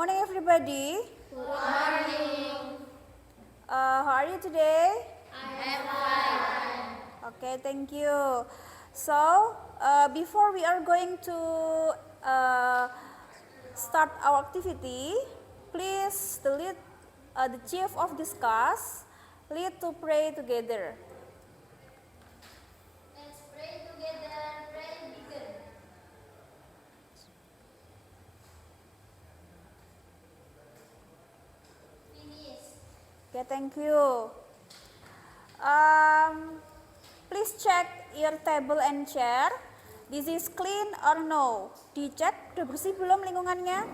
morning, everybody. Good morning. How are you today? I am fine. Okay, thank you. So, before we are going to start our activity, please the chief of this class lead to pray together. Let's pray together. Pray begin. Finish. Okay, thank you. Please check your table and chair. This is clean or no? Dicek, udah bersih belum lingkungannya?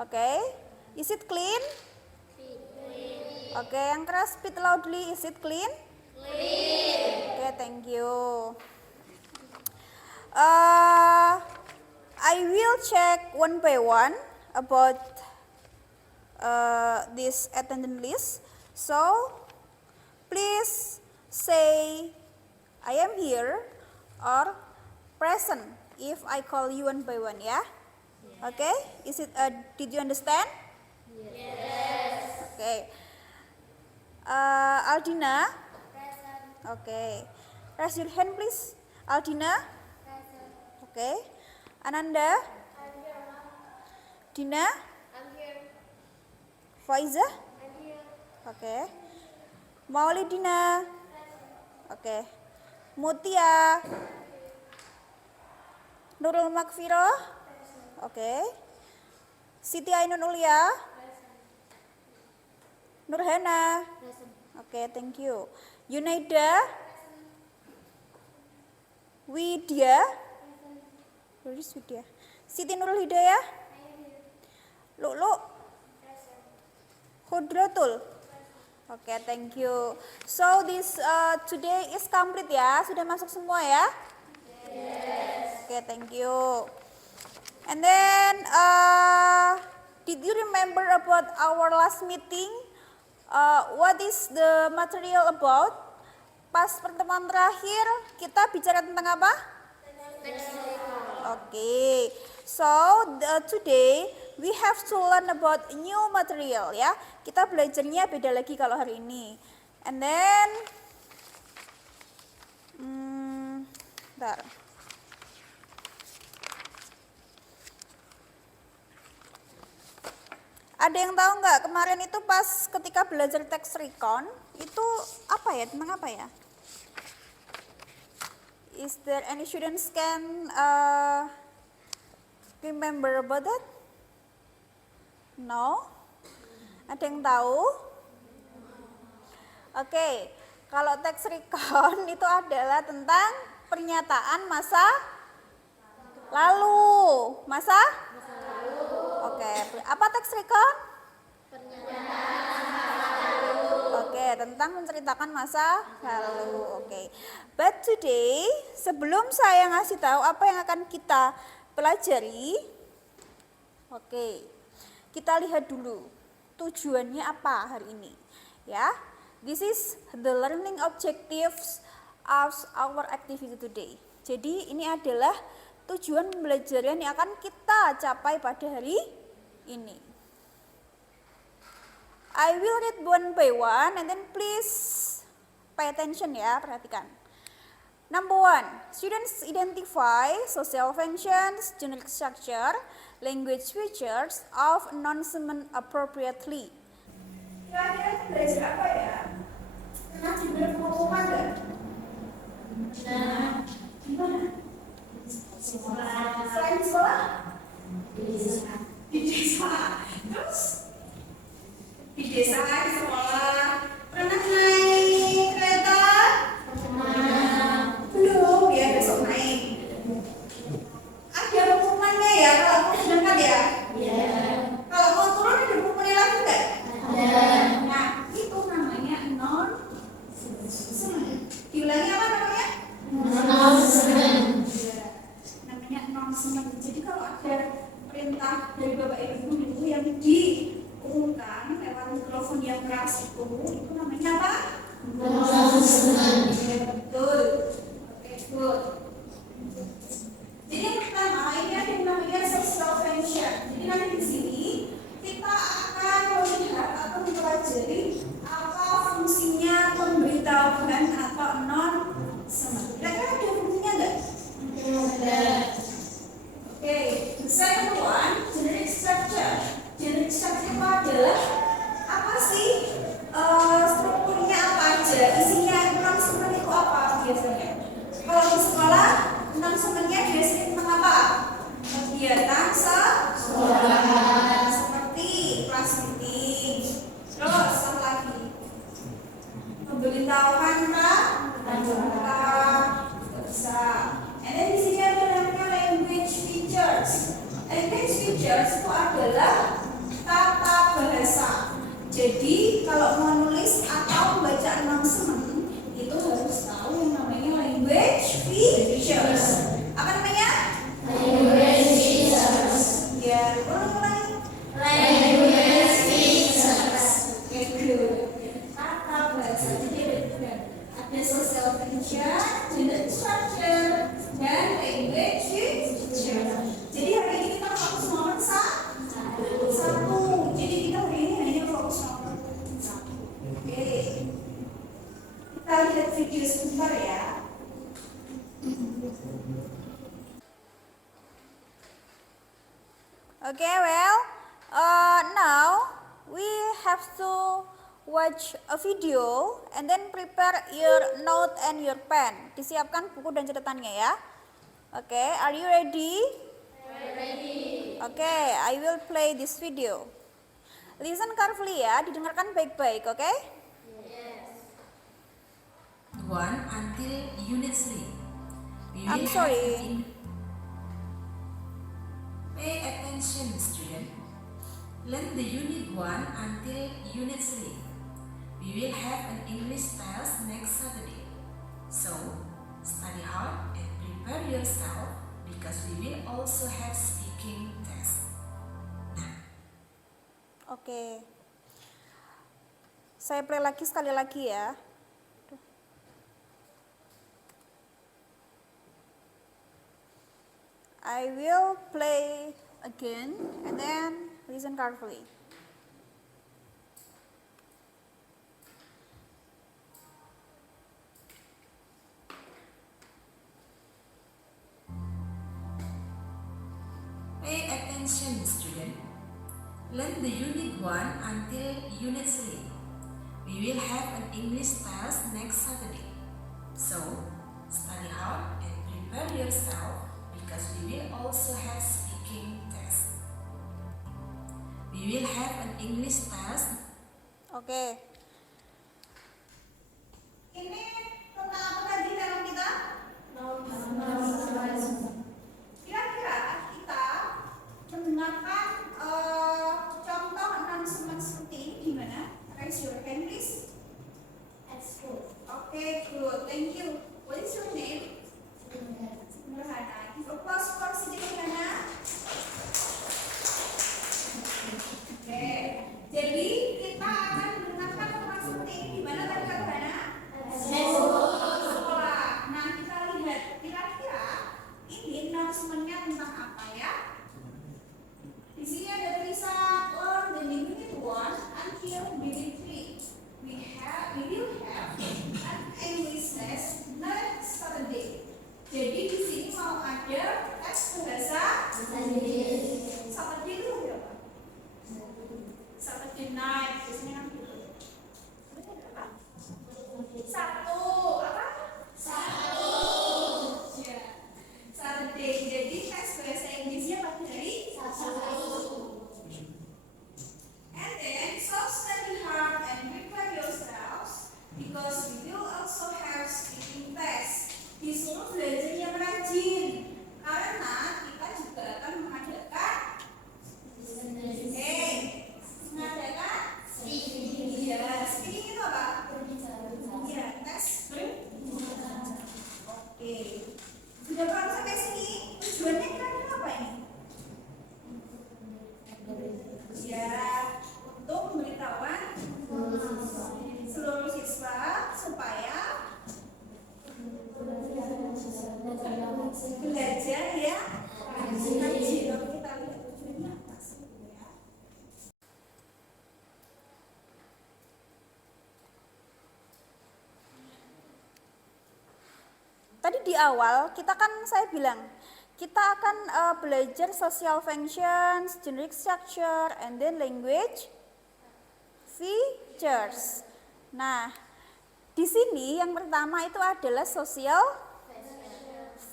Okay, is it clean? Okay, yang keras, speak loudly. Is it clean? Clean. Okay, thank you. I will check one by one about this attendance list. So, please say I am here or present if I call you one by one, ya. Okay, is it? Did you understand? Yes. Okay. Aldina. Present. Okay. Raise your hand, please. Aldina. Present. Okay. Ananda. I'm here. Dina. I'm here. Faiza. I'm here. Okay. Maulidina. Okay. Mutia. Nurul Makfiro. Okay. Siti Ainun Ulia. Nurhana. Present. Okay, thank you. Yunaida. Widya. Where is Widya? Siti Nurul Hidayah. Lulu. Hudratul. Okay, thank you. So this today is complete ya. Sudah masuk semua ya? Yes. Okay, thank you. And then did you remember about our last meeting? What is the material about? Pas pertemuan terakhir kita bicara tentang apa? Okay. So today we have to learn about new material ya. Kita belajarnya beda lagi kalau hari ini. And then bentar. Ada yang tahu nggak kemarin itu pas ketika belajar teks recon itu apa ya, tentang apa ya? Is there any students can remember about that? No? Ada yang tahu? Oke, kalau teks recon itu adalah tentang pernyataan masa lalu. Masa? Oke, apa teks recon? Oke, tentang menceritakan masa lalu. Oke. But today, sebelum saya ngasih tahu apa yang akan kita pelajari, oke, kita lihat dulu tujuannya apa hari ini. Ya, this is the learning objectives of our activity today. Jadi ini adalah tujuan pembelajaran yang akan kita capai pada hari ini. I will read one by one and then please pay attention ya, perhatikan. Number 1, students identify social functions, generic structure, language features of announcement appropriately. Kira-kira belajar apa ya? Pernah dengar pengumuman nggak? Nah, gimana? Selain sekolah? Di desa. Terus? Di desa, di sekolah. Pernah naik kereta? Belum, ya besok naik. Ada pengumumannya ya, kalau mau berangkat ya? Iya. Kalau mau turun ada pengumumannya lagi nggak? Ada. Nah, itu namanya announcement. Diulangi apa namanya? Announcement. Namanya announcement. Jadi kalau ada perintah dari Bapak Ibu yang diumumkan lewat mikrofon yang keras itu namanya apa? Announcement. Betul. Oke, good. Jadi yang pertama ini ada yang namanya social function. features. Apa namanya? Language features. Ya, ulang-ulang. Language features. Good. Kata bahasa jadi ada social function, unit structure, dan language feature. Jadi hari ini kita fokus nomor satu. Jadi kita hari ini hanya fokus nomor satu. Oke. Kita lihat video sebentar ya. Okay, well, now we have to watch a video and then prepare your note and your pen. Disiapkan buku dan catatannya ya. Okay, are you ready? Ready. Okay, I will play this video. Listen carefully ya, didengarkan baik-baik, okay? Yes. 1 until unit 3. I'm sorry. Pay attention, student. Learn the unit 1 until unit 3. We will have an English test next Saturday. So, study hard and prepare yourself because we will also have speaking test. Oke. Saya play lagi sekali lagi ya. I will play again and then listen carefully. Pay attention, student. Learn the unit 1 until unit 3. We will have an English test next Saturday. So, study hard and prepare yourself because we will also have speaking test. We will have an English test. Oke. Ini tentang apa tadi tema kita? Kira-kira kita menggunakan contoh announcement seperti ini gimana? Raise your hand please. At school. Okay, good. Thank you. What is your name? Nurhana. Give applause for Siti Nurhana. Oke. Jadi kita akan menggunakan format seperti ini di mana tadi Kak Nurhana? Sekolah. Nah, kita lihat kira-kira ini announcement-nya tentang apa ya? Di sini ada tulisan learn the unit 1 until unit 3. We will have an English test next Saturday. Jadi di sini mau ada tes bahasa Saturday itu berapa? Saturday night. Biasanya kan gitu. Sabtu apa? Ya. Saturday. Jadi tes bahasa Inggrisnya pagi hari And then so study hard and prepare yourselves because we will also have speaking test. Disuruh belajar yang rajin karena kita juga akan mengadakan mengadakan speaking. Ya, speaking itu apa? Ya, tes. Oke. Sudah paham sampai sini? Tujuannya kira-kira apa ini? Ya, untuk memberitahuan seluruh siswa supaya belajar ya rajin. Kalau kita lihat tujuannya apa sih ya? Tadi di awal kita kan saya bilang kita akan belajar social functions, generic structure, and then language features. Nah, di sini yang pertama itu adalah social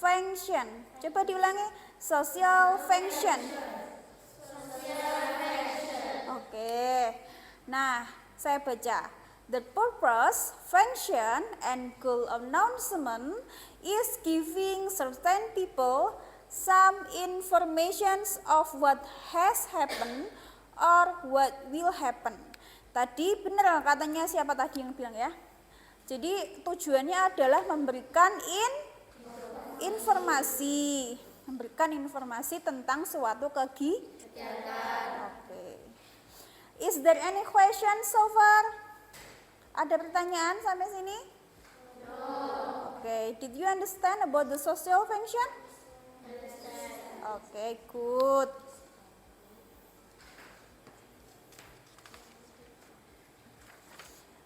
function. Coba diulangi, social function. Oke. Nah, saya baca. The purpose, function, and goal of announcement is giving certain people some informations of what has happened or what will happen. Tadi benar katanya siapa tadi yang bilang ya? Jadi tujuannya adalah memberikan informasi, memberikan informasi tentang suatu kegiatan. Oke. Is there any question so far? Ada pertanyaan sampai sini? No. Oke, did you understand about the social function? Oke, good.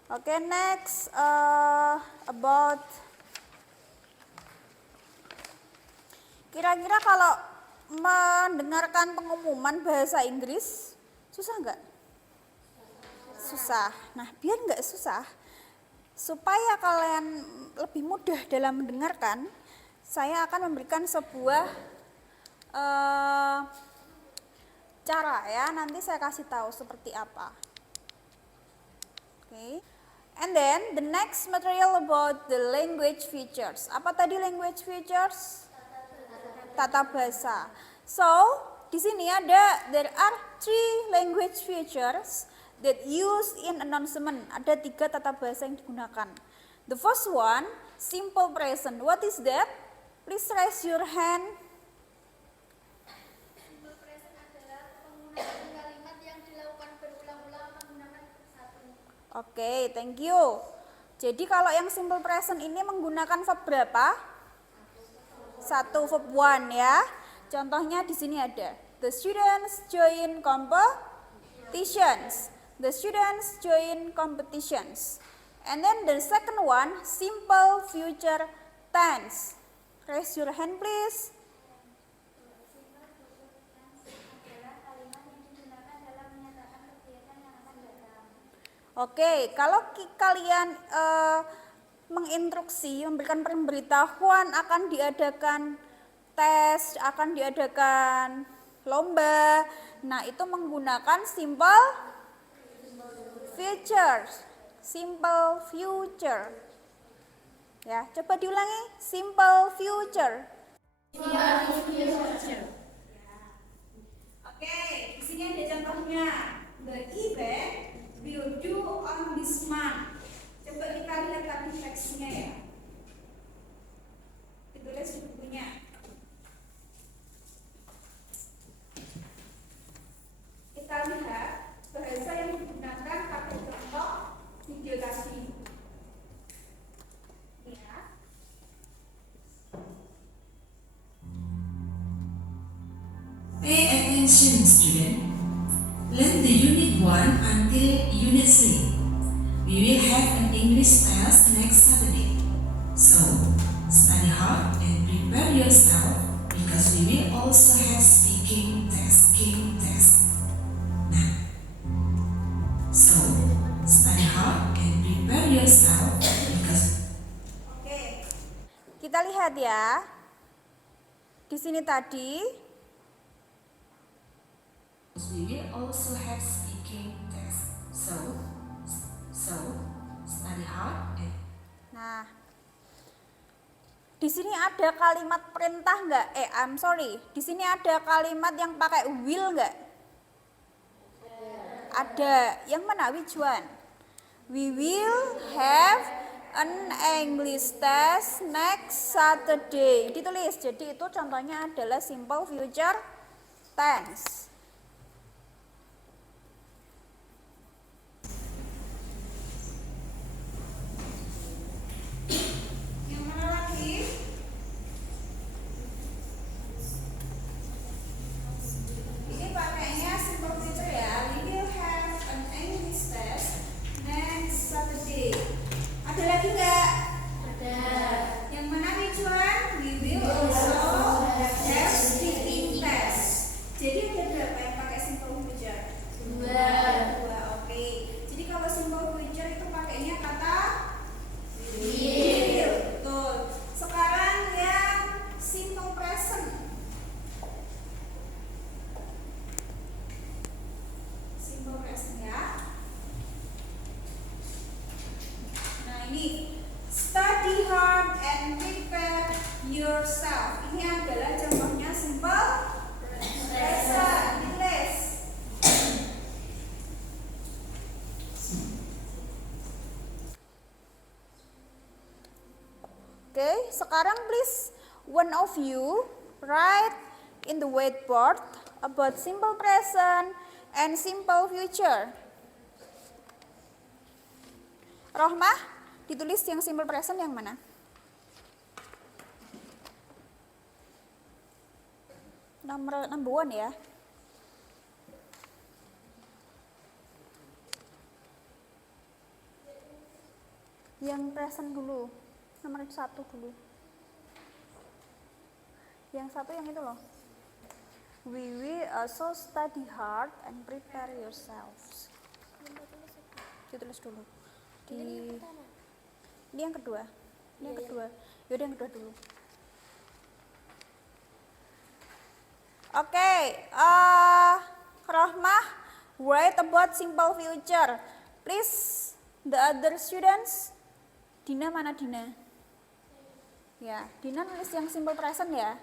Oke, next about kira-kira kalau mendengarkan pengumuman bahasa Inggris susah nggak? Susah. Nah, biar nggak susah, supaya kalian lebih mudah dalam mendengarkan, saya akan memberikan sebuah cara ya. Nanti saya kasih tahu seperti apa. Okay. And then the next material about the language features. Apa tadi language features? Tata bahasa. So, di sini there are 3 language features that used in announcement. Ada 3 tata bahasa yang digunakan. The first one, simple present. What is that? Please raise your hand. Simple present adalah penggunaan kalimat yang dilakukan berulang-ulang menggunakan satu. Oke, thank you. Jadi kalau yang simple present ini menggunakan verb berapa? 1, verb 1 ya. Contohnya di sini ada the students join competitions. The students join competitions. And then the second one, simple future tense. Raise your hand please. Simple future tense adalah kalimat yang digunakan dalam menyatakan kegiatan yang akan datang. Oke, kalau kalian menginstruksi, memberikan pemberitahuan akan diadakan tes, akan diadakan lomba, nah itu menggunakan simple future. Simple future. Ya, coba diulangi, simple future. Oke, di sini ada contohnya. The event will do on this month. Coba kita lihat tadi teksnya ya. Ditulis di bukunya. Kita lihat bahasa yang digunakan pada contoh video tadi. Ya. Pay attention, student. Learn the Unit 1 until Unit 3. We will have an English test next Saturday. So, study hard and prepare yourself because we will also have speaking test. Nah, so study hard and prepare yourself because. Oke. Kita lihat ya. Di sini tadi We will also have speaking test. So study hard and. Nah, di sini ada kalimat perintah nggak? Di sini ada kalimat yang pakai will nggak? Ada. Yang mana? Which one? We will have an English test next Saturday. Ditulis. Jadi itu contohnya adalah simple future tense. Yourself. Ini adalah contohnya simple present. Ditulis. Oke, sekarang please one of you write in the whiteboard about simple present and simple future. Rohmah, ditulis yang simple present yang mana? Number 1 ya. Yang present dulu, nomor 1 dulu. Yang 1 yang itu loh. We will also study hard and prepare yourselves. Ditulis dulu. Ini yang kedua. Ini yang kedua. Yaudah yang kedua dulu. Oke, Rohmah, write about simple future. Please, the other students. Dina mana Dina? Ya, Dina nulis yang simple present ya.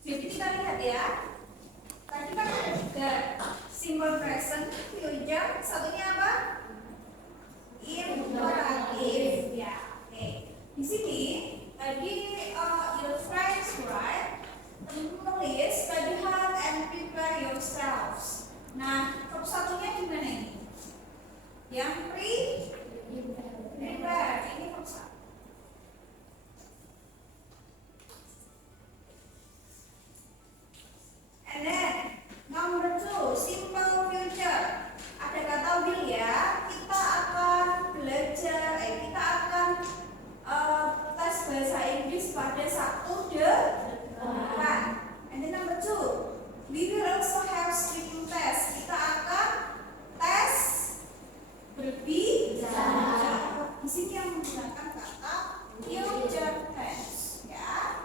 Jadi kita lihat ya, tadi kan ada juga simple present, future, satunya apa? Imperatif. Ya, oke. Di sini tadi your friends right, menulis study hard and prepare yourselves. Nah, verb satunya gimana ini? Yang prepare, ini verb satu. And then number 2, simple future. Ada kata will ya. Kita akan belajar, kita akan tes bahasa Inggris pada Sabtu depan. And then number 2, we will also have speaking test. Kita akan tes berbicara. Di sini yang menggunakan kata future tense. Ya.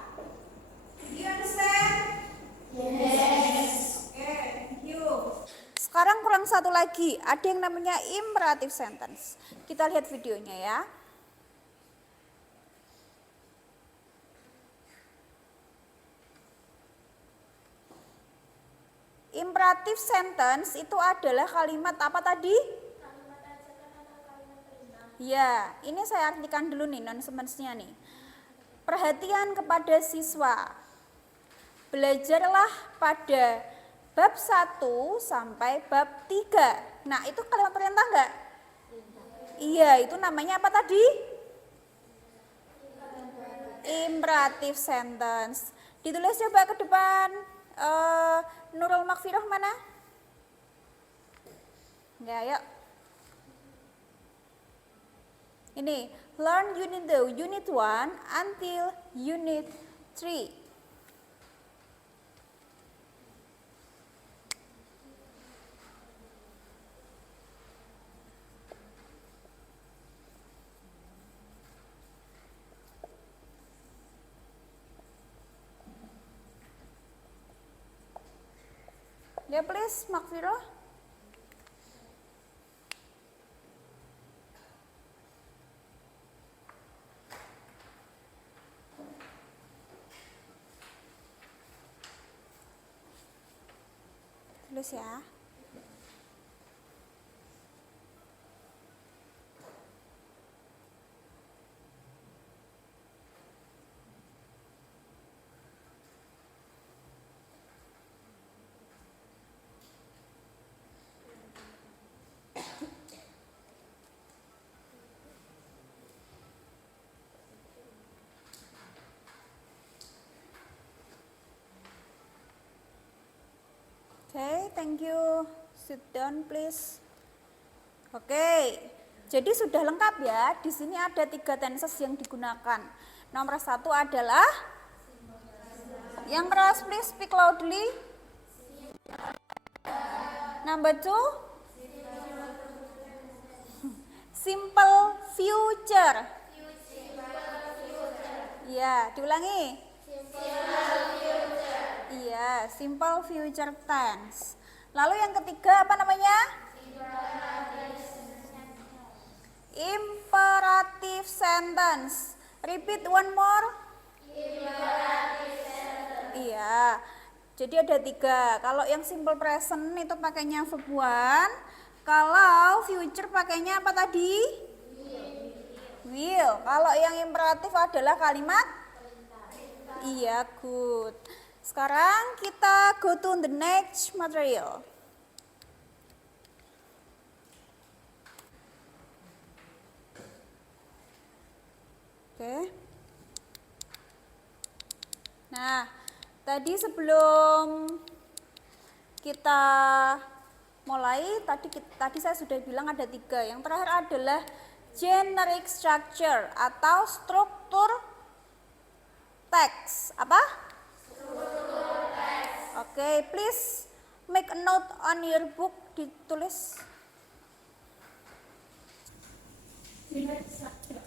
Do you understand? Yes. Oke, thank you. Sekarang kurang satu lagi, ada yang namanya imperative sentence. Kita lihat videonya ya. Imperative sentence itu adalah kalimat apa tadi? Kalimat ajakan atau kalimat perintah. Ya, ini saya artikan dulu nih non-sequence-nya nih. Perhatian kepada siswa. Belajarlah pada bab 1 sampai bab 3. Nah, itu kalimat perintah enggak? Iya, itu namanya apa tadi? Imperative sentence. Ditulis coba ke depan. Nurul Makfirah mana? Ya, yuk. Ini, learn unit 1 until unit 3. Ya, please, Makfirah. Tulis ya. Oke, thank you. Sit down please. Oke, jadi sudah lengkap ya. Di sini ada 3 tenses yang digunakan. Nomor 1 adalah yang keras, please speak loudly. Number 2, simple future. Iya, diulangi. Iya, simple future tense. Lalu yang ketiga apa namanya? Imperative sentence. Repeat one more. Iya. Jadi ada 3. Kalau yang simple present itu pakainya verb one. Kalau future pakainya apa tadi? Will. Kalau yang imperatif adalah kalimat? Iya, good. Sekarang kita go to the next material. Oke. Nah, tadi sebelum kita mulai, tadi saya sudah bilang ada 3. Yang terakhir adalah generic structure atau struktur teks. Apa? Struktur teks. Oke, please make a note on your book, ditulis. Generic structure.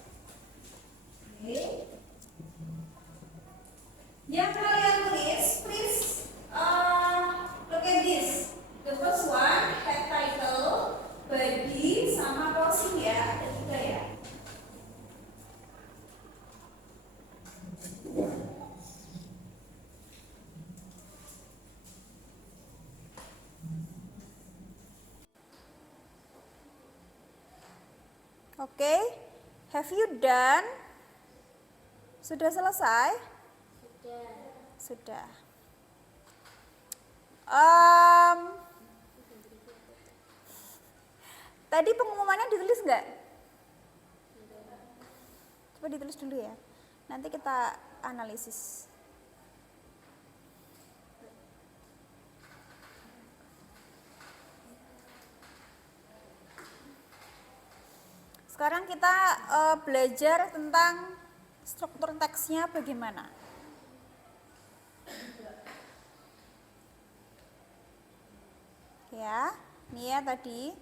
Yang kalian tulis, please look at this. The first one, head title, body, sama closing ya. Ada 3 ya. Oke, have you done? Sudah selesai? Sudah. Tadi pengumumannya ditulis nggak? Coba ditulis dulu ya. Nanti kita analisis. Sekarang kita belajar tentang struktur teksnya bagaimana. Ya, ini ya tadi.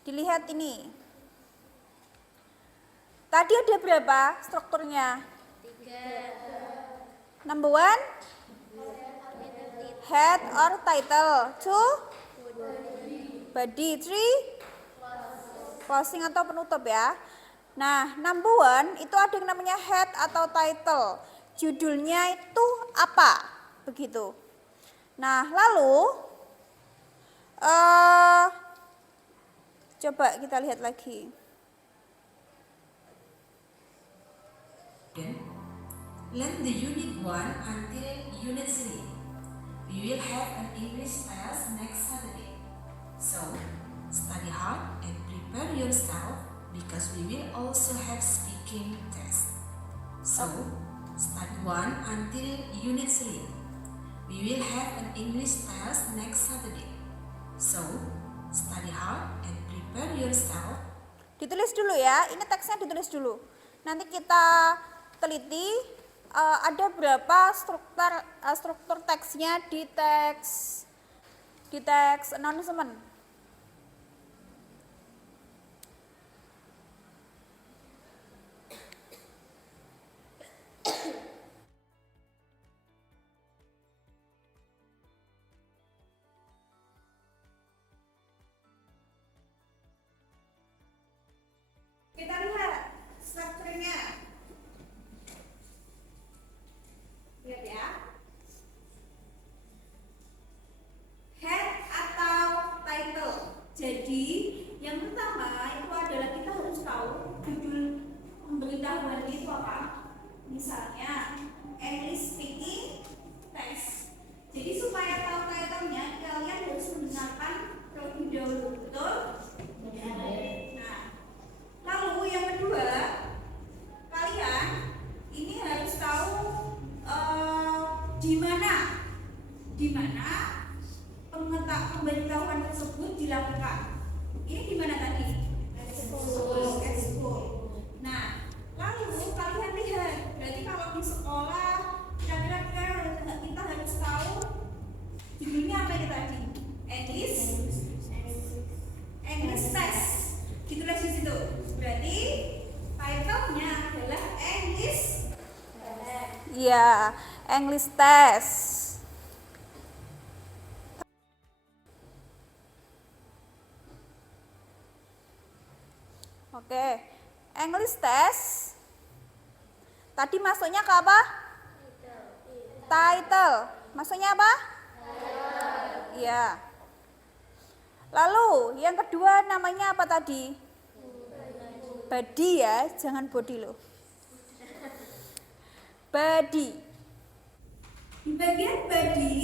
Dilihat ini. Tadi ada berapa strukturnya? 3. Number 1, head or title. 2, body. 3, closing atau penutup ya. Nah, number 1 itu ada yang namanya head atau title. Judulnya itu apa? Begitu. Nah, lalu coba kita lihat lagi. Learn the unit 1 until unit 3. We will have an English test next Saturday. So, study hard and prepare yourself because we will also have speaking test. So, study 1 until unit 3. We will have an English test next Saturday. So, study hard and prepare yourself. Ditulis dulu ya, ini teksnya ditulis dulu. Nanti kita teliti ada berapa struktur teksnya di teks announcement. Kita lihat strukturnya. Lihat ya. Head atau title. Jadi, yang pertama itu adalah kita harus tahu judul pemberitahuan itu apa. Misalnya, English speaking test. Jadi supaya tahu title-nya, kalian harus mendengarkan terlebih dahulu, betul? Nah, lalu yang kedua, kalian ini harus tahu di mana pemberitahuan tersebut dilakukan. Ini di mana tadi? At school. Nah, lalu kalian lihat, berarti kalau di sekolah kira-kira kita harus tahu judulnya apa ini tadi? English test. Ditulis di situ. Berarti title-nya adalah English Iya, English test. Oke, English test. Tadi masuknya ke apa? Title. Masuknya apa? Iya. Lalu yang kedua namanya apa tadi? Body ya, jangan body loh. Body. Di bagian body,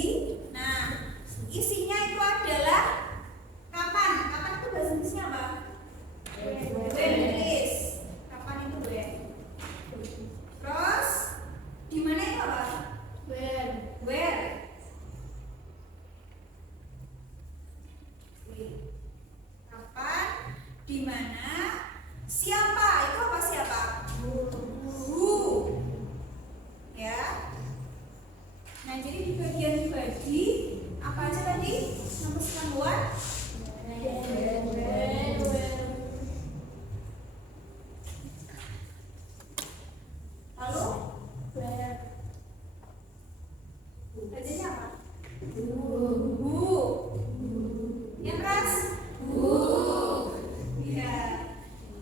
nah isinya itu adalah kapan? Kapan itu bahasa Inggrisnya apa? When it is. Kapan itu when? Terus di mana itu apa? Where? Kapan? Di mana? Siapa? Itu apa siapa? Who. Ya. Nah, jadi di bagian body apa aja tadi? Nomor 9. Lalu bacanya apa? Who. Yang keras? Ya.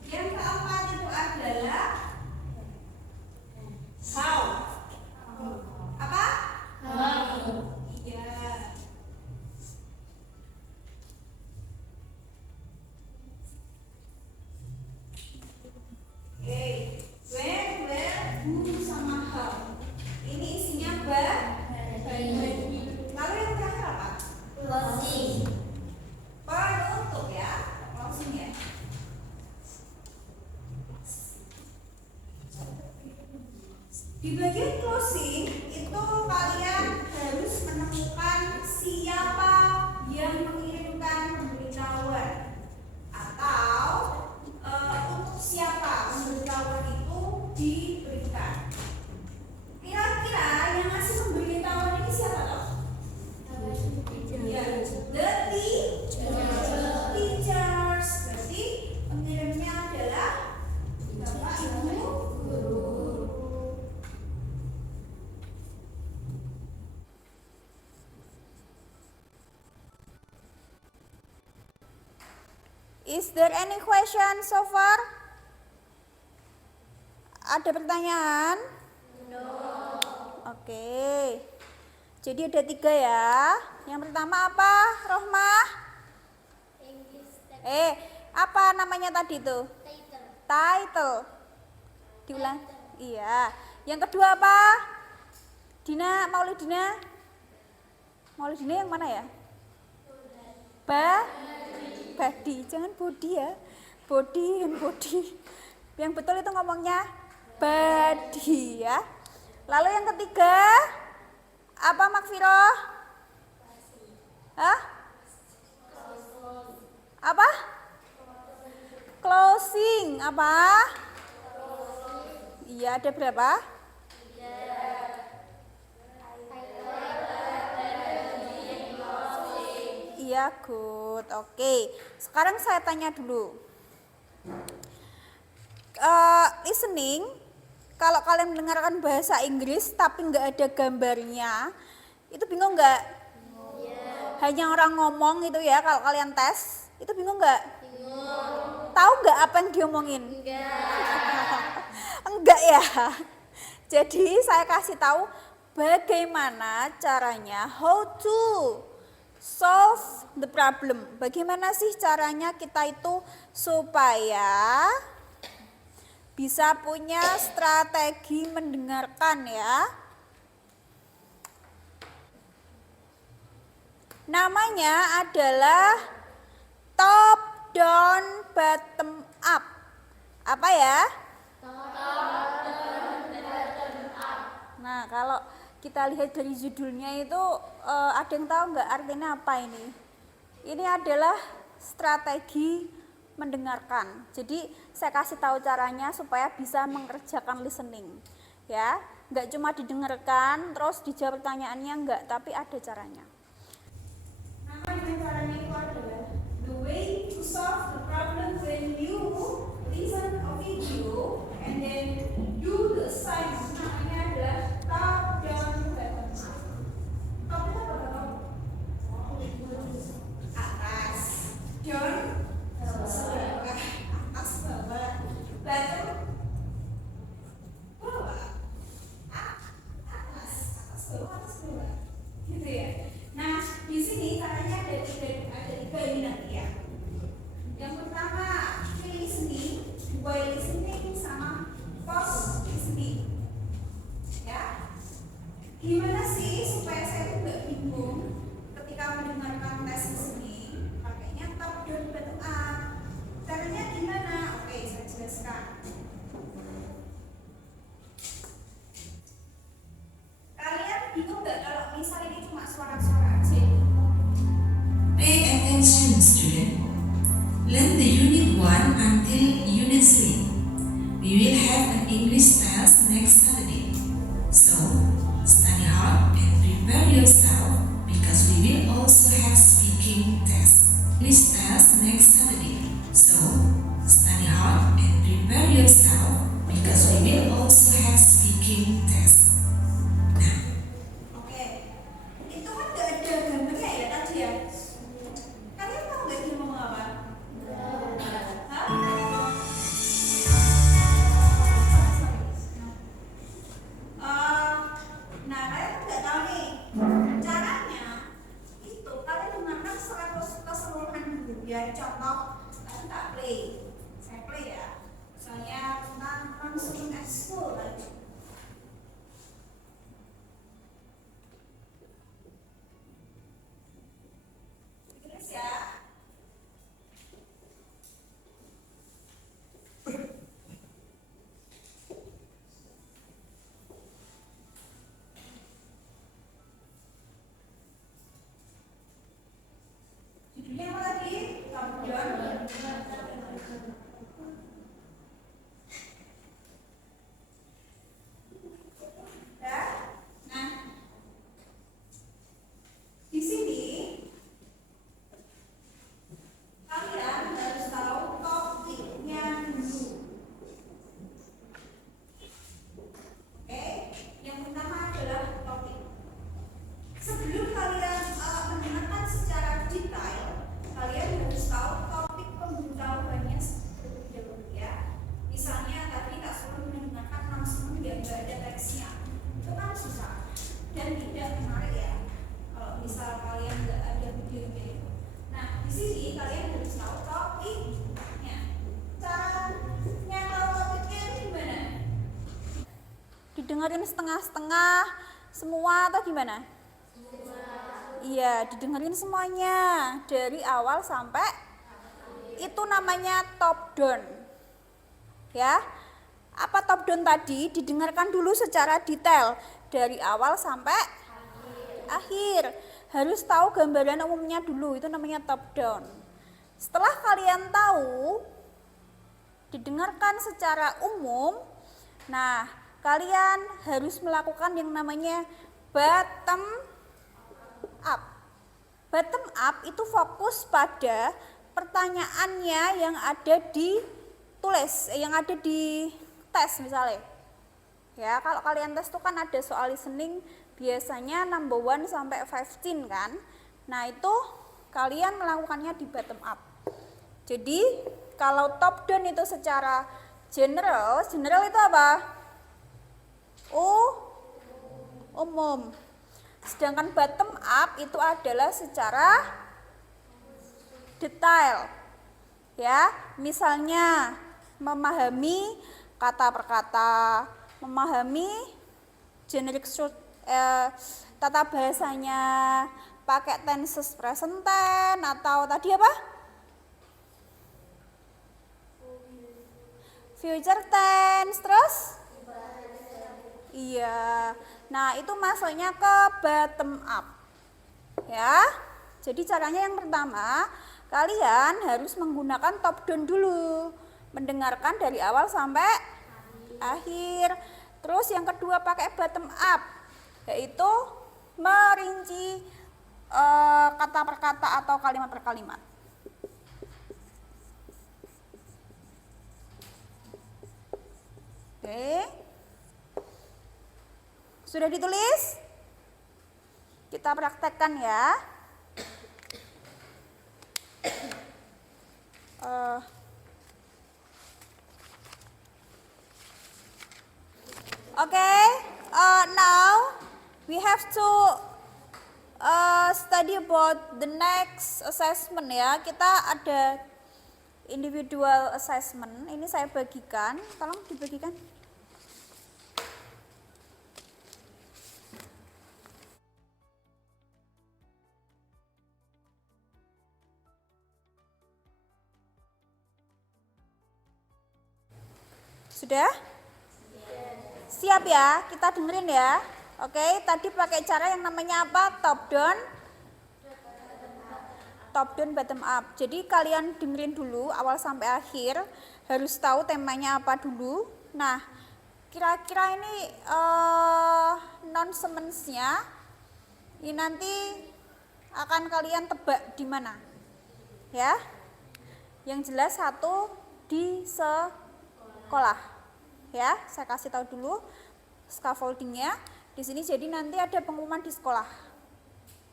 Yang keempat itu adalah how. Apa? Iya. Oke. When, where, who, sama how. Ini isinya body. Lalu yang terakhir apa? Penutup ya. Closing ya. Di bagian closing itu kalian harus menemukan siapa yang mengirimkan pemberitahuan atau untuk siapa pemberitahuan itu diberikan. Kira-kira yang ngasih pemberitahuan ini siapa toh? Ya, the teachers. Berarti pengirimnya adalah Bapak Ibu guru. Is there any question so far? Ada pertanyaan? No. Oke. Jadi ada 3 ya. Yang pertama apa, Rohmah? Apa namanya tadi tuh? Title. Diulang. Iya. Yang kedua apa? Dina, Maulidina yang mana ya? Body, jangan body ya. Body. Yang betul itu ngomongnya body ya. Lalu yang ketiga apa, Makfiroh? Hah? Apa? Closing. Apa? Iya, ada berapa? Iya, good. Oke. Sekarang saya tanya dulu. Listening, kalau kalian mendengarkan bahasa Inggris tapi nggak ada gambarnya, itu bingung nggak? Hanya orang ngomong itu ya, kalau kalian tes, itu bingung nggak? Tahu nggak apa yang diomongin? Enggak ya. Jadi saya kasih tahu bagaimana caranya, how to solve the problem. Bagaimana sih caranya kita itu supaya bisa punya strategi mendengarkan ya. Namanya adalah top down bottom up. Apa ya? Nah, kalau kita lihat dari judulnya itu ada yang tahu nggak artinya apa ini? Ini adalah strategi mendengarkan. Jadi saya kasih tahu caranya supaya bisa mengerjakan listening. Ya, nggak cuma didengarkan terus dijawab pertanyaannya enggak, tapi ada caranya. Nama dengan caranya itu adalah the way to solve the problem when you listen a video and then do the assignment. Namanya adalah satu atas dua, gitu ya. Nah, di sini caranya ada tiga ini nanti ya. Yang pertama listening, while listening sama pause listening. Ya, gimana sih supaya saya tuh nggak bingung ketika mendengarkan tes listening? Pakainya top down bottom up. Caranya gimana? Oke, saya jelaskan. Kalian bingung nggak kalau misal ini cuma suara-suara aja? Pay attention, student. Learn the Unit 1 until Unit 3. We will have an English test next Saturday. So, study hard and prepare yourself because we will also have speaking test. English test next Saturday. So, study hard and prepare yourself because we will also have speaking test. Nah, Oke, itu kan nggak ada gambarnya ya tadi ya. Kalian tahu nggak dia ngomong apa? Hah? Nah, kalian nggak tahu nih caranya itu kalian dengarkan secara keseluruhan dulu ya. Contoh, tadi tak play, saya play ya. Misalnya tentang langsung at school tadi. Terus ya. Judulnya apa tadi? Top down. Ya. Nah, di sini kalian harus tahu topiknya dulu. Oke, yang pertama adalah topik. Sebelum kalian mendengarkan secara detail, kalian harus tahu topik pemberitahuannya terlebih dahulu ya. Misalnya tadi tak suruh mendengarkan langsung dia nggak ada teksnya, itu kan susah dan tidak menarik ya. Kalau misal kalian nggak ada videonya itu. Nah, di sini kalian harus tahu topiknya. Caranya tahu topiknya itu gimana? Didengarin setengah-setengah semua atau gimana? Iya, didengerin semuanya dari awal sampai itu namanya top down. Ya. Apa top down tadi? Didengarkan dulu secara detail dari awal sampai akhir. Harus tahu gambaran umumnya dulu, itu namanya top down. Setelah kalian tahu, didengarkan secara umum. Nah, kalian harus melakukan yang namanya bottom up. Bottom up itu fokus pada pertanyaannya yang ada di tulis, yang ada di tes misalnya. Ya, kalau kalian tes itu kan ada soal listening biasanya number 1 sampai 15 kan. Nah, itu kalian melakukannya di bottom up. Jadi, kalau top down itu secara general itu apa? Umum. Sedangkan bottom up itu adalah secara detail. Ya, misalnya memahami kata per kata, memahami generic tata bahasanya, pakai tenses present tense atau tadi apa? Future tense, terus? Iya. Nah, itu masuknya ke bottom up. Ya. Jadi caranya yang pertama, kalian harus menggunakan top down dulu. Mendengarkan dari awal sampai akhir. Terus yang kedua pakai bottom up, yaitu merinci kata per kata atau kalimat per kalimat. Oke. Sudah ditulis? Kita praktekkan ya. Okay, now we have have to study about the next assessment ya. Kita ada individual assessment. Ini saya bagikan, tolong dibagikan. Sudah? Siap ya, kita dengerin ya. Oke, tadi pakai cara yang namanya apa? Top down, bottom up. Jadi kalian dengerin dulu awal sampai akhir, harus tahu temanya apa dulu. Nah, kira-kira ini nonsense-nya ini nanti akan kalian tebak di mana? Ya. Yang jelas satu di sekolah. Ya, saya kasih tahu dulu scaffoldingnya. Di sini jadi nanti ada pengumuman di sekolah.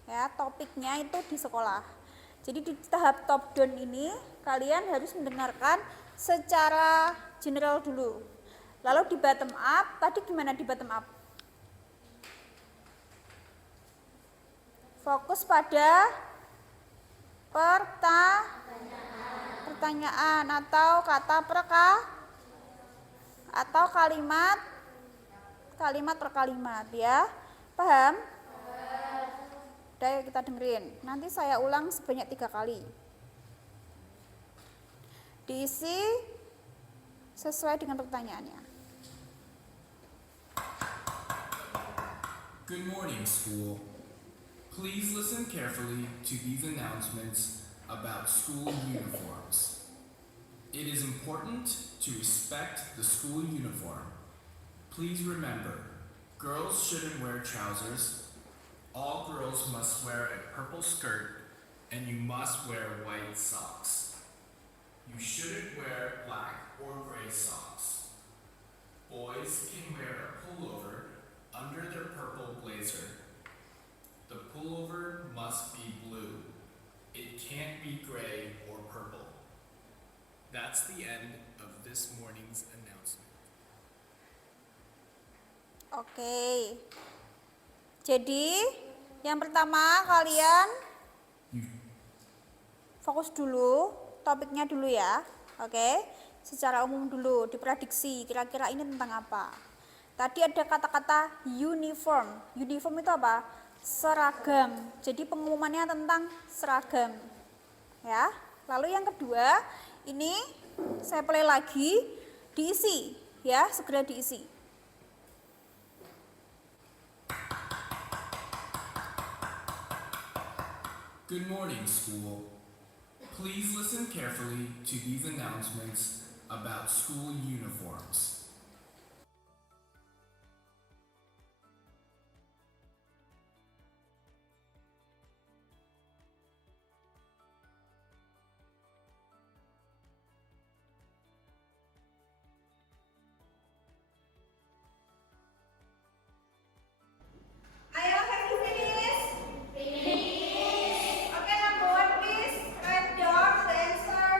Ya, topiknya itu di sekolah. Jadi di tahap top down ini kalian harus mendengarkan secara general dulu. Lalu di bottom up, tadi gimana di bottom up? Fokus pada pertanyaan atau kata atau kalimat per kalimat ya. Paham? Udah, yuk kita dengerin. Nanti saya ulang sebanyak 3 kali. Diisi sesuai dengan pertanyaannya. Good morning, school. Please listen carefully to these announcements about school uniforms. It is important to respect the school uniform. Please remember, girls shouldn't wear trousers. All girls must wear a purple skirt, and you must wear white socks. You shouldn't wear black or gray socks. Boys can wear a pullover under their purple blazer. The pullover must be blue. It can't be gray or purple. That's the end of this morning's announcement. Oke. Jadi, yang pertama kalian fokus dulu, topiknya dulu ya. Oke. Secara umum dulu, diprediksi kira-kira ini tentang apa. Tadi ada kata-kata uniform. Uniform itu apa? Seragam. Jadi pengumumannya tentang seragam. Ya. Lalu yang kedua, ini saya play lagi, diisi ya, segera diisi. Good morning, school. Please listen carefully to these announcements about school uniforms. Ayo, have you finished? Okay, number one, please write down the answer.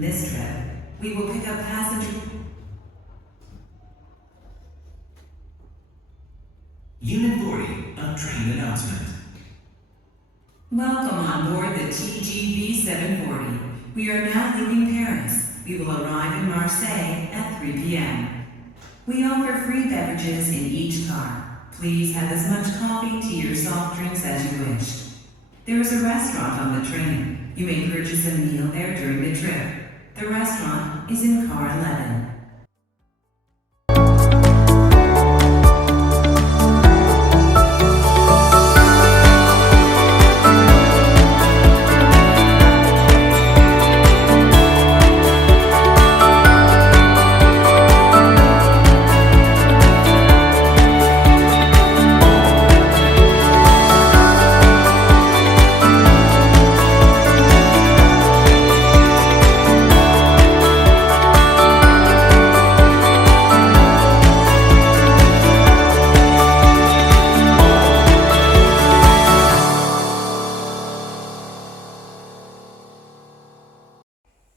This trip, we will pick up passengers. Unit 40, a train announcement. Welcome on board the TGV 740. We are now leaving Paris. We will arrive in Marseille at 3 p.m. We offer free beverages in each car. Please have as much coffee, tea, or soft drinks as you wish. There is a restaurant on the train. You may purchase a meal there during the trip. The restaurant is in car 11.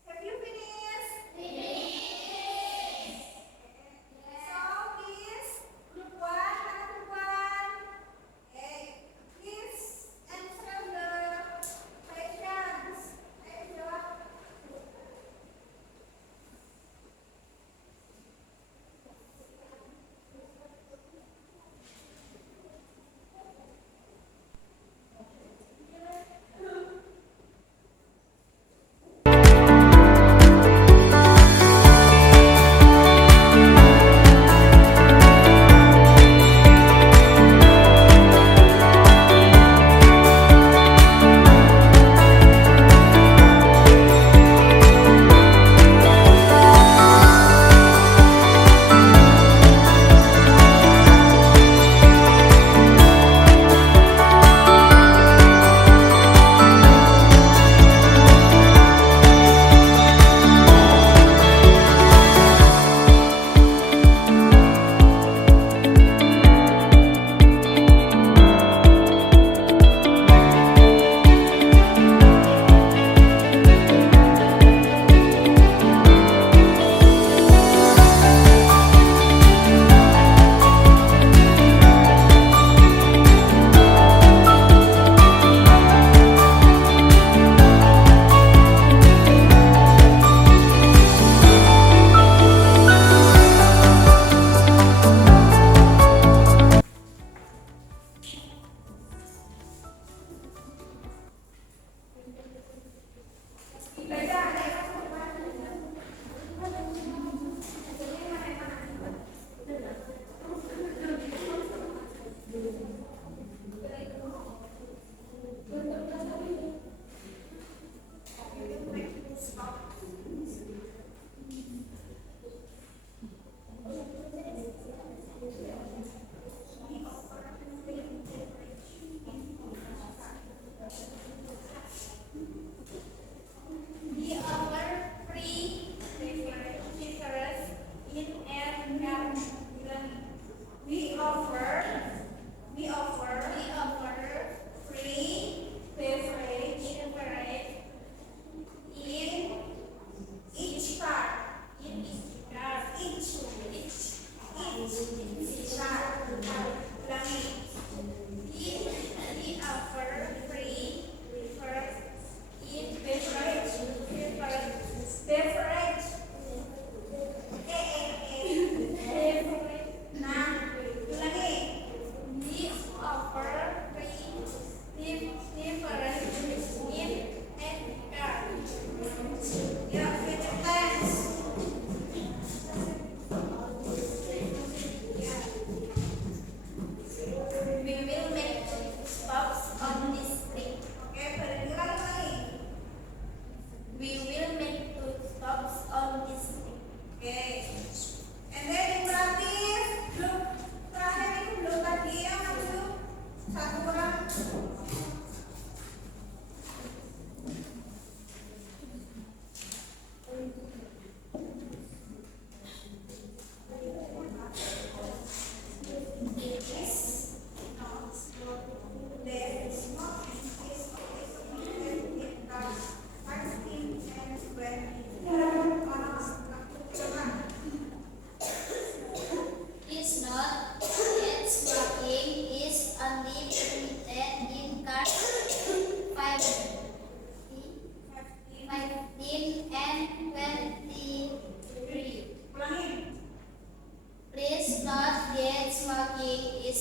Have you finished? So please, group one, group one. Okay, please answer the questions. Ayo jawab. We offer free beverages in air garden. We offer free beverage in each car. Each car. Ulangi. We offer free beverage Nah, ulangi. We offer free beverage in a car. Ya, future tense. We will make stops on this trip. Oke, berulang lagi. We will make 2 stops on this trip. Oke. And then imperatif grup terakhir itu belum tadi yang maju satu orang. There is no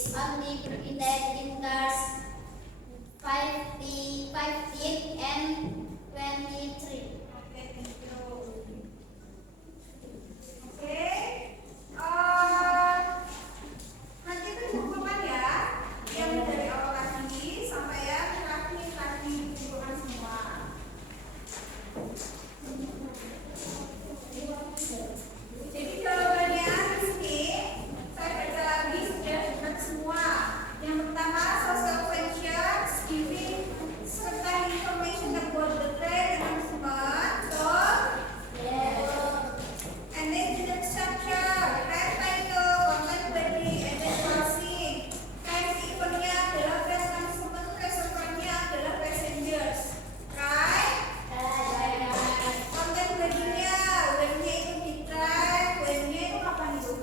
is only printed in cars 15 and 23. Oke, thank you. Oke, nanti itu dikumpulkan ya, yang dari awal lagi sampai yang terakhir dikumpulkan semua. Jadi jawabannya di sini saya baca lagi sudah dapat semua. Yang pertama social functions, giving certain information about the train announcement. So, and then the structure, right title, content body, and then closing. Train eventnya adalah train announcement, reservoir-nya adalah passengers, right? Konten bodinya, when-nya itu di drive, when-nya itu kapan itu?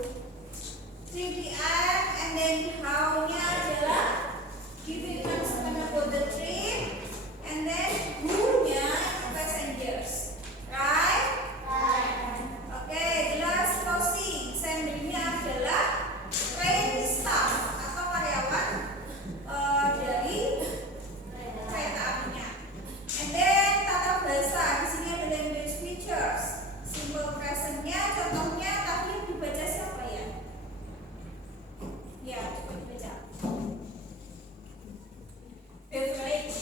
3DM, and then how-nya adalah giving announcement about the trip, and then who-nya itu passengers, right? Oke, jelas closing. Sender-nya adalah train staff atau karyawan dari kereta apinya. And then tata bahasa, di sini ada language features. Simple present-nya, contohnya tadi yang dibaca siapa ya? Ya, coba dibaca. Beverage.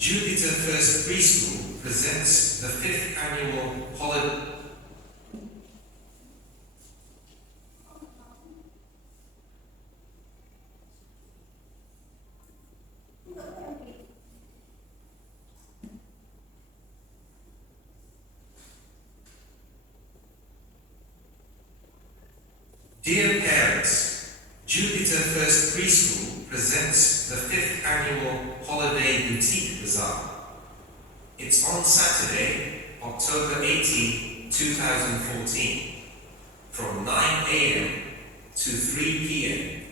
Jupiter First Preschool presents the 5th annual holiday. Dear parents, Jupiter First Preschool presents the 5th annual Holiday Boutique Bazaar. It's on Saturday, October 18, 2014, from 9 a.m. to 3 p.m.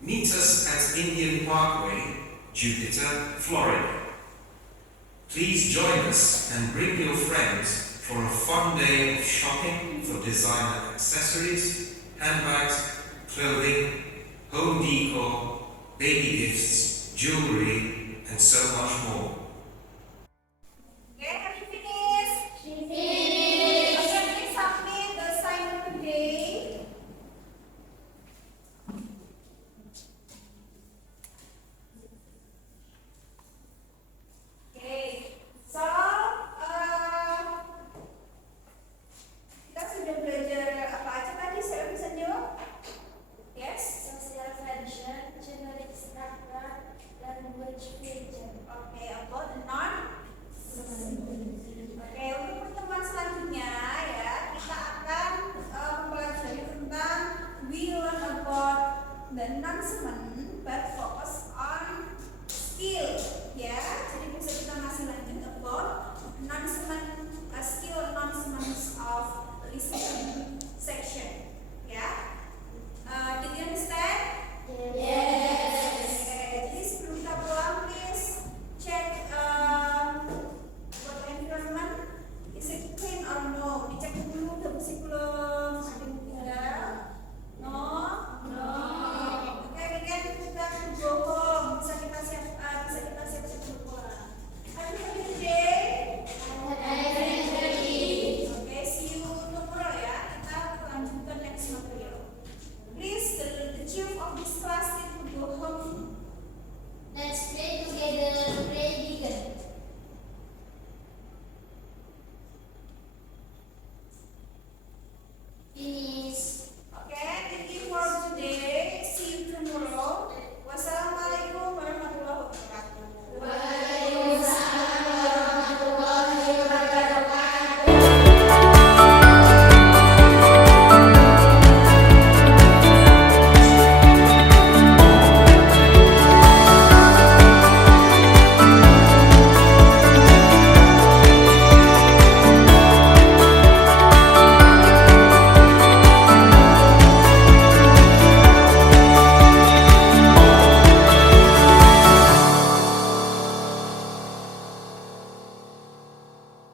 Meet us at Indian Parkway, Jupiter, Florida. Please join us and bring your friends for a fun day of shopping for designer accessories, handbags, clothing, home decor, baby gifts, jewelry, and so much more. Okay, have you finished? Okay, please submit the assignment today. Okay, so kita sudah belajar apa aja tadi? Siapa bisa jawab? Yes? Social function, generic structure, language feature. Okay, about the non. Oke, untuk pertemuan selanjutnya ya, kita akan mempelajari tentang we learn about the announcement but focus on skill ya. Jadi bisa kita masih lanjut about announcement skill announcements of listening.